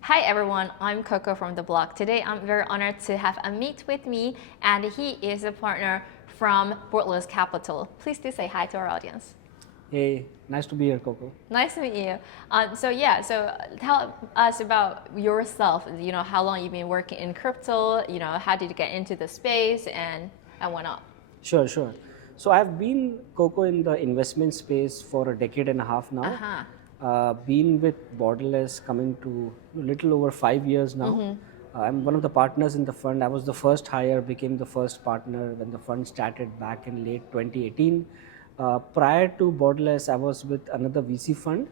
Hi everyone, I'm Coco from the blog. Today I'm very honored to have Amit with me, and he is a partner from Borderless Capital. Please do say hi to our audience. Hey, nice to be here, Coco. Nice to meet you. So tell us about yourself. You know, how long you've been working in crypto. You know, how did you get into the space, and whatnot. Sure. So I've been, Coco, in the investment space for a decade and a half Uh now. huh. Been with Borderless coming to a little over 5 years now. I'm one of the partners in the fund. I was the first hire, became the first partner when the fund started back in late 2018. Prior to Borderless, I was with another VC fund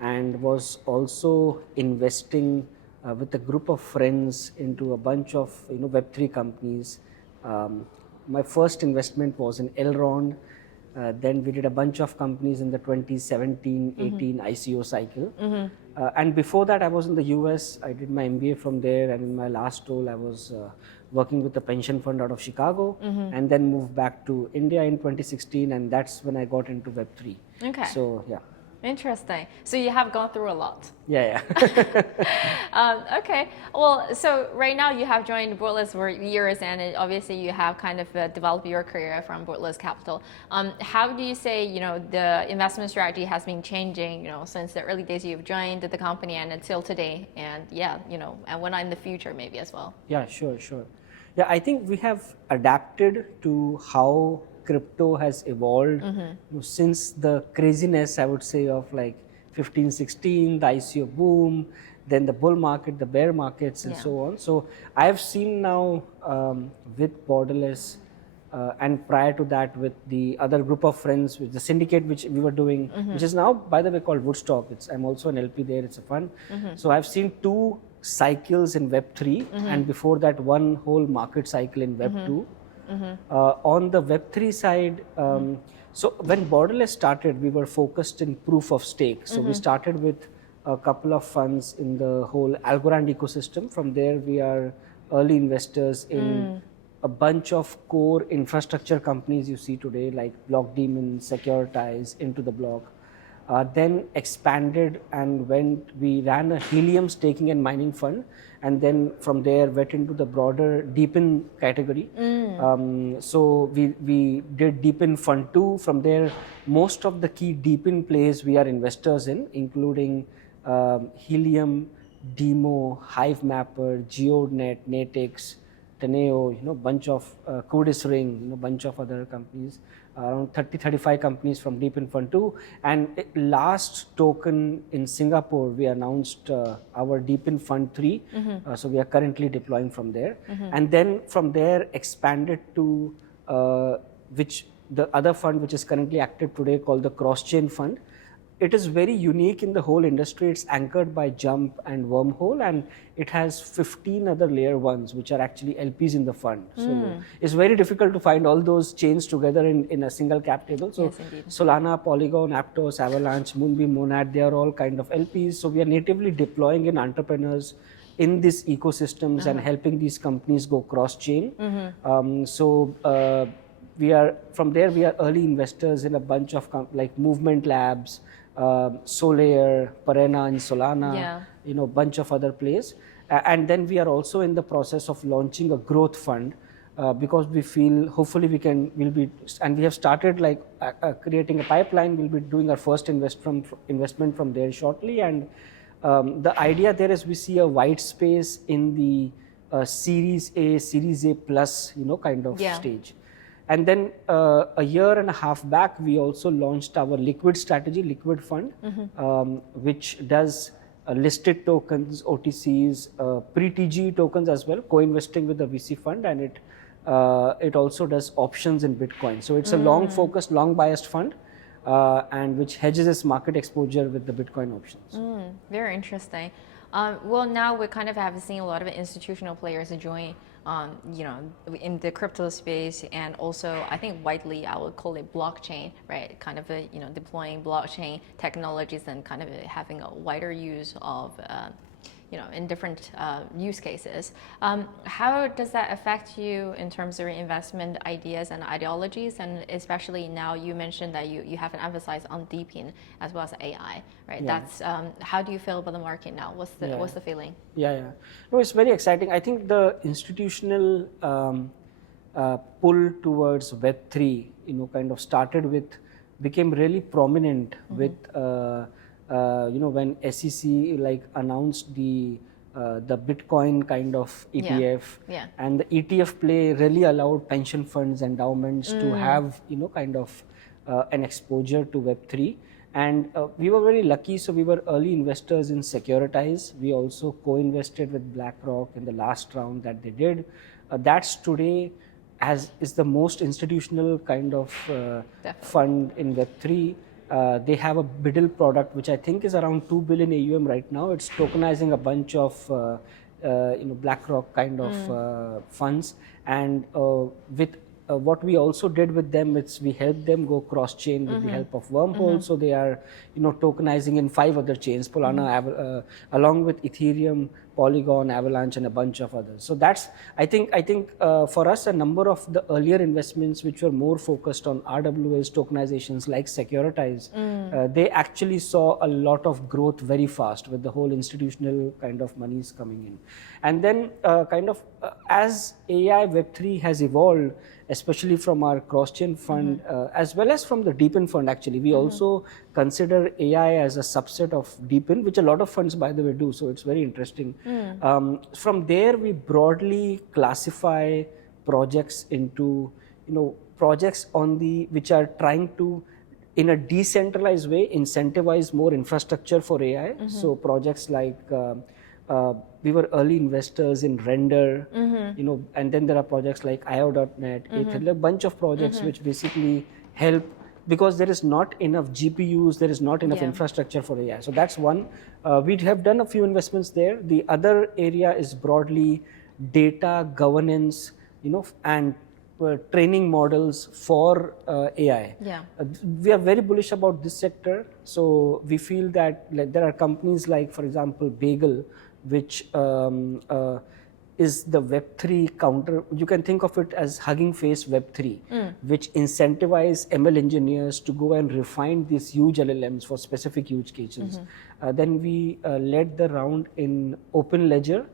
and was also investing with a group of friends into a bunch of Web3 companies. Um, my first investment was in Elrond. Then we did a bunch of companies in the 2017-18 ICO cycle. And before that, I was in the US. I did my MBA from there, and in my last role, I was working with a pension fund out of Chicago, and then moved back to India in 2016, and that's when I got into Web3. Okay. So yeah. Interesting. So you have gone through a lot. Yeah. Okay. Well, so right now you have joined Borderless for years, and obviously you have kind of developed your career from Borderless Capital. How do you say, you know, the investment strategy has been changing, you know, since the early days you've joined the company and until today, and yeah, you know, and when in the future maybe as well. Yeah, sure. Yeah, I think we have adapted to how crypto has evolved since the craziness, I would say, of like 15, 16, the ICO boom, then the bull market, the bear markets, and Yeah. so on. So I've seen now with Borderless and prior to that with the other group of friends with the syndicate which we were doing, which is now by the way called Woodstock. I'm also an LP there. It's a fund. So I've seen two cycles in Web3, and before that one whole market cycle in Web2. On the Web3 side, so when Borderless started, we were focused in proof of stake. So we started with a couple of funds in the whole Algorand ecosystem. From there, we are early investors in a bunch of core infrastructure companies you see today, like Blockdaemon, Securitize, Into the Block. Then expanded and we ran a helium staking and mining fund, and then from there went into the broader DePIN category. So we did DePIN Fund 2. From there, most of the key DePIN plays we are investors in, including Helium, Demo, Hive Mapper, GeoNet, Natix, Teneo, bunch of Codis Ring, bunch of other companies, around 35 companies from Deep in Fund 2. And last token in Singapore, we announced our Deep in Fund 3. So we are currently deploying from there. And then from there expanded to which the other fund which is currently active today called the Cross Chain Fund. It is very unique in the whole industry. It's anchored by Jump and Wormhole, and it has 15 other layer ones, which are actually LPs in the fund. So it's very difficult to find all those chains together in a single cap table. So Yes, Solana, Polygon, Aptos, Avalanche, Moonbeam, Monad, they are all kind of LPs. So we are natively deploying in entrepreneurs in these ecosystems and helping these companies go cross-chain. We are from there. We are early investors in a bunch of like Movement Labs, Solaire, Parena, and Solana. Yeah. Bunch of other plays, and then we are also in the process of launching a growth fund because we feel hopefully we'll be, and we have started like creating a pipeline. We'll be doing our first investment from there shortly, and the idea there is we see a white space in the Series A, Series A plus, kind of stage. And then a year and a half back, we also launched our liquid strategy, liquid fund, which does listed tokens, OTCs, pre-TG tokens as well, co-investing with the VC fund, and it also does options in Bitcoin. So it's a long-focused, long-biased fund, and which hedges its market exposure with the Bitcoin options. Very interesting. Well, now we kind of have seen a lot of institutional players join, you know, in the crypto space, and also I think widely I would call it blockchain, right? Kind of you know, deploying blockchain technologies and kind of having a wider use of in different use cases. How does that affect you in terms of your investment ideas and ideologies? And especially now you mentioned that you have an emphasis on DePIN as well as AI, right? Yeah. That's how do you feel about the market now? What's the feeling? Yeah. No, it's very exciting. I think the institutional pull towards Web3, kind of became really prominent with, when SEC like announced the Bitcoin kind of ETF, and the ETF play really allowed pension funds, endowments to have, kind of an exposure to Web3. And we were very lucky, so we were early investors in Securitize. We also co-invested with BlackRock in the last round that they did. That's today is the most institutional kind of fund in Web3. They have a BUIDL product, which I think is around 2 billion AUM right now. It's tokenizing a bunch of BlackRock kind of funds. And with what we also did with them, we helped them go cross-chain with the help of Wormhole. So they are, tokenizing in 5 other chains, Solana, along with Ethereum, Polygon, Avalanche, and a bunch of others. So that's, I think for us, a number of the earlier investments which were more focused on RWAs, tokenizations like Securitize, they actually saw a lot of growth very fast with the whole institutional kind of monies coming in. And then as AI Web3 has evolved, especially from our cross-chain fund, as well as from the DePIN fund, actually. We also consider AI as a subset of DePIN, which a lot of funds, by the way, do. So it's very interesting. From there, we broadly classify projects into, projects which are trying to, in a decentralized way, incentivize more infrastructure for AI. So projects like, we were early investors in Render, and then there are projects like IO.net, Aether, a bunch of projects which basically help, because there is not enough GPUs, there is not enough infrastructure for AI. So that's one. We have done a few investments there. The other area is broadly data governance, and training models for AI. We are very bullish about this sector. So we feel that there are companies like, for example, Bagel, which is the Web3 counter. You can think of it as Hugging Face Web3, which incentivize ML engineers to go and refine these huge LLMs for specific use cases. Then we led the round in Open Ledger,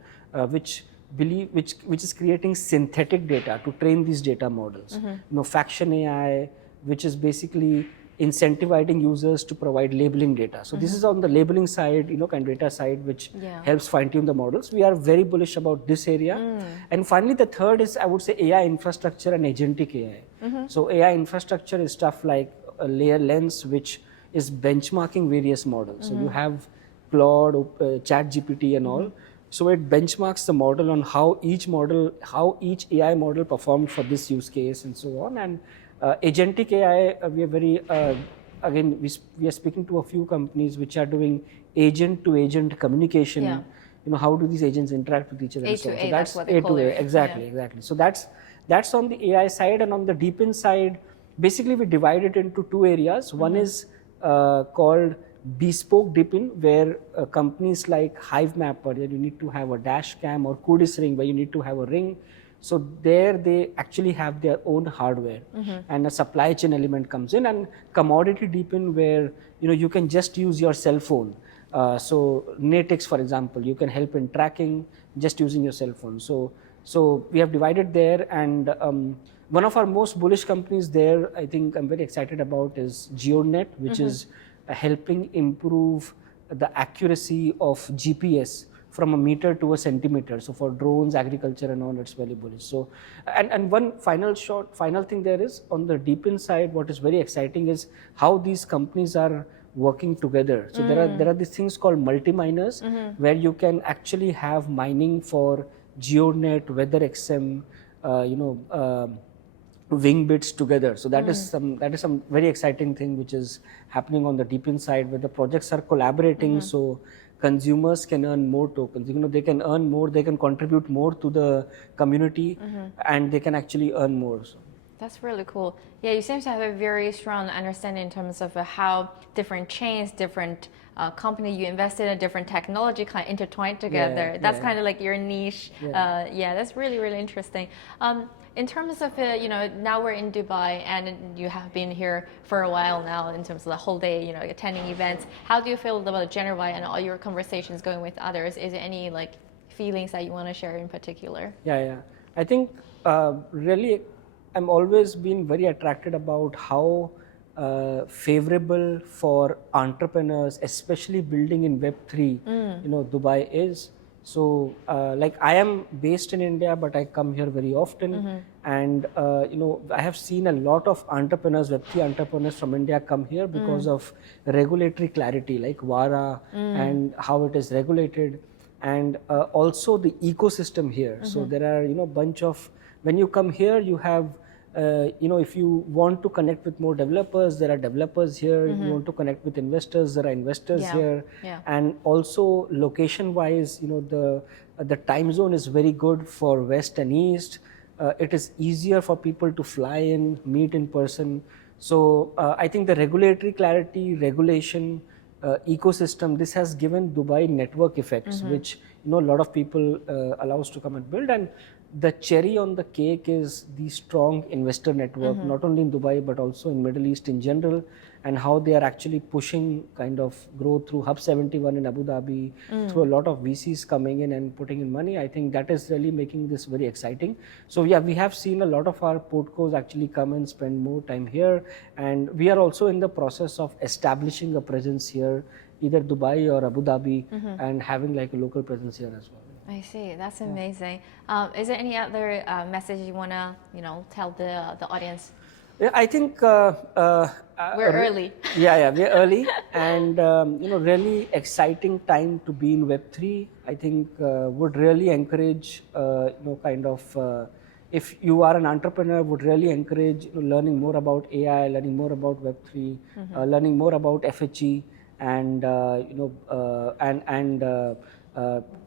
which is creating synthetic data to train these data models. Faction AI, which is basically incentivizing users to provide labeling data. So this is on the labeling side, kind of data side, which helps fine-tune the models. We are very bullish about this area. And finally, the third is, I would say, AI infrastructure and agentic AI. So AI infrastructure is stuff like a layer lens, which is benchmarking various models. So you have Claude, ChatGPT and all. So it benchmarks the model on how each AI model performed for this use case and so on. And agentic AI, we are very, again, we are speaking to a few companies which are doing agent-to-agent communication. How do these agents interact with each other? A to A, so that's what they call it. Exactly. So that's on the AI side. And on the DePIN side, basically we divide it into 2 areas. One is called bespoke DePIN, where companies like Hivemapper, you need to have a dash cam, or Kudis ring, where you need to have a ring. So there they actually have their own hardware, and a supply chain element comes in. And commodity DePIN, where you can just use your cell phone. So Natix, for example, you can help in tracking just using your cell phone. So we have divided there, and one of our most bullish companies there, I think I'm very excited about, is GeoNet, which is helping improve the accuracy of GPS from a meter to a centimeter. So for drones, agriculture and all, it's very bullish. So, and one final thing there is, on the DePIN side, what is very exciting is how these companies are working together. So there are these things called multi-miners, where you can actually have mining for GeoNet, WeatherXM, wing bits together. So that is some very exciting thing which is happening on the DePIN side, where the projects are collaborating. So consumers can earn more tokens. They can earn more, they can contribute more to the community, and they can actually earn more. So. That's really cool. Yeah, you seem to have a very strong understanding in terms of how different chains, different company you invested in, different technology kind of intertwined together. That's kind of like your niche. Yeah, that's really, really interesting. In terms of, now we're in Dubai and you have been here for a while now in terms of the whole day, attending events. How do you feel about Genervi and all your conversations going with others? Is there any like feelings that you want to share in particular? Yeah. I think really I'm always been very attracted about how favorable for entrepreneurs, especially building in Web3, Dubai is. So like I am based in India, but I come here very often. And, I have seen a lot of entrepreneurs, Web3 entrepreneurs from India come here because of regulatory clarity, like VARA and how it is regulated. And also the ecosystem here. So there are, bunch of, when you come here, you have, if you want to connect with more developers, there are developers here. If you want to connect with investors, there are investors here. And also location wise, the time zone is very good for West and East. It is easier for people to fly in, meet in person. So I think the regulatory clarity, regulation, ecosystem, this has given Dubai network effects, which a lot of people allows to come and build. And the cherry on the cake is the strong investor network, not only in Dubai but also in Middle East in general, and how they are actually pushing kind of growth through Hub 71 in Abu Dhabi, through a lot of VCs coming in and putting in money. I think that is really making this very exciting. So yeah, we have seen a lot of our portcos actually come and spend more time here, and we are also in the process of establishing a presence here, either Dubai or Abu Dhabi, and having like a local presence here as well. I see. That's amazing. Is there any other message you want to, tell the audience? Yeah, I think we're early. Yeah, we're early, and really exciting time to be in Web3. I think would really encourage, if you are an entrepreneur, would really encourage learning more about AI, learning more about Web3, learning more about FHE, and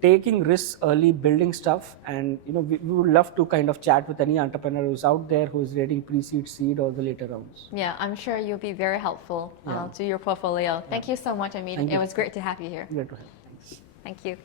taking risks early, building stuff. And we would love to kind of chat with any entrepreneur who's out there who is rating pre-seed, seed, or the later rounds. Yeah, I'm sure you'll be very helpful to your portfolio. Thank you so much, Amit. It was great to have you here. Great to have you. Thanks. Thank you.